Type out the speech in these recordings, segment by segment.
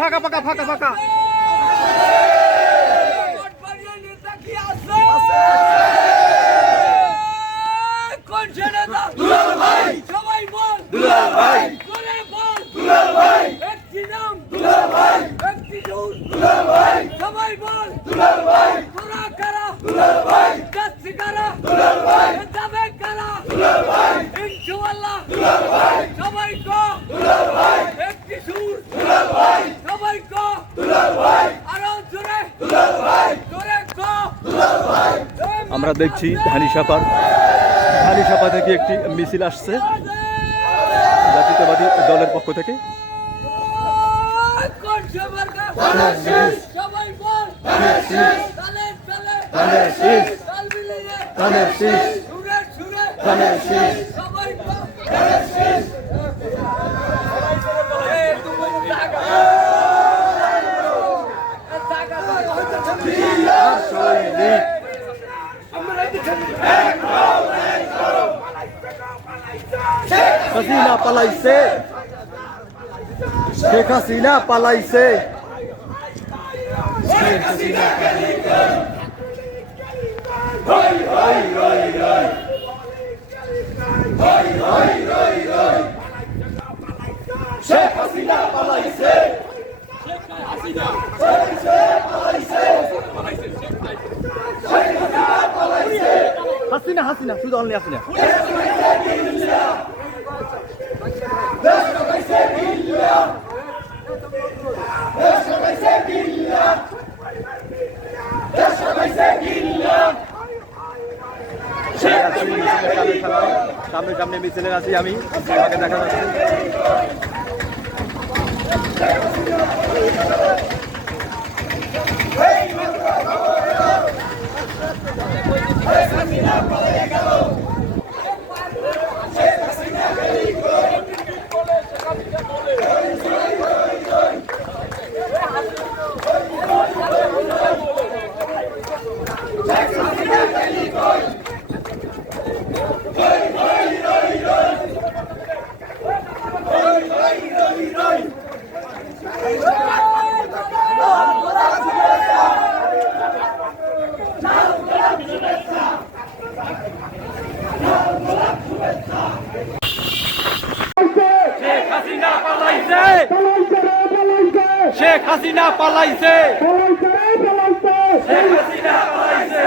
ফাঁকা ফাঁকা ফাঁকা ফাঁকা। সবাই বল দুলাল ভাই জোরে দুলাল ভাই একটি নাম দুলাল ভাই একটি সুর দুলাল ভাই সবাই বল দুলাল ভাই তোরা কারা দুলাল ভাই যাচ্ছি কারা দুলাল ভাই যাবে কারা দুলাল ভাই ইনশাআল্লাহ দুলাল ভাই সবাই কো দুলাল ভাই একটি সুর দুলাল ভাই। আমরা দেখছি ধানিসাপার ধানিসাপা থেকে একটি মিছিল আসছে। জাতীয়তাবাদী দলের পক্ষ থেকে। Come and see. পালাইছে। শেখ হাসিনা পালাইছে। শেখ হাসিনা পালাইছে। হাসিনা হাসিনা শুধু অনলি হাসিনা। সামনে সামনে মিছিলের আছি আমি আমাকে দেখা যাচ্ছে শেখ হাসিনা পালাইছে। শেখ হাসিনা পালাইছে।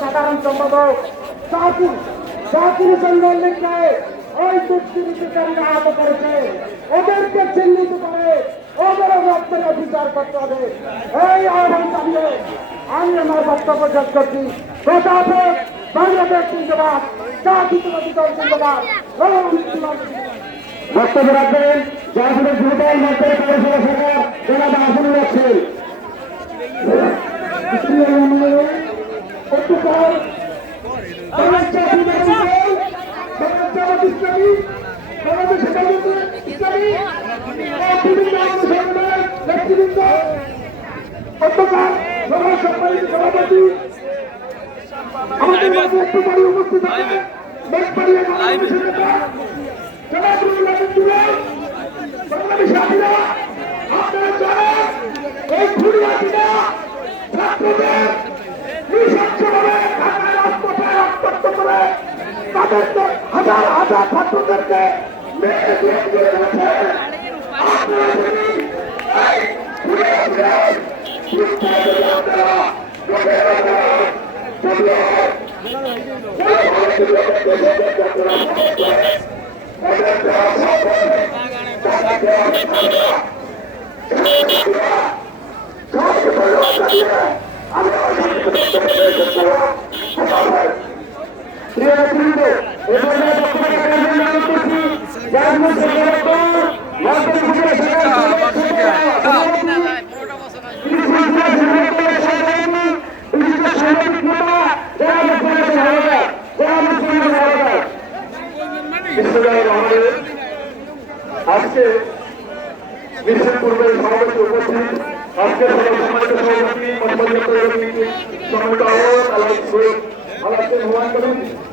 সাধারণ সম্পাদক চন্দ্র লিখায় ওই দুষ্কৃতিকারীরা আহত করেছে। ওদেরকে চিহ্নিত করে ওদের রক্তের বিচার করতে হবে। এই আহ্বান জানিয়ে আমি আমার বক্তব্য শেষ করছি। বাংলাদেশ জিন্দাবাদ। বক্তব্য রাখবেন জাতীয় যুবদল মন্ত্রী পৌরসভা সরকার জেলা সভা সম্মানিত সভাপতি আমাদের উপস্থিত আছে। হাজার হাজার ছাত্রদেরকে আপনারা যদি গভীর যদি আজকে বিশ্বের পূর্বে সমাবেশে উপস্থিত আজকের সমাবেশ সভাপতি সম্মানিত আলাইকুম আলাইকুম হুমায়ুন কবির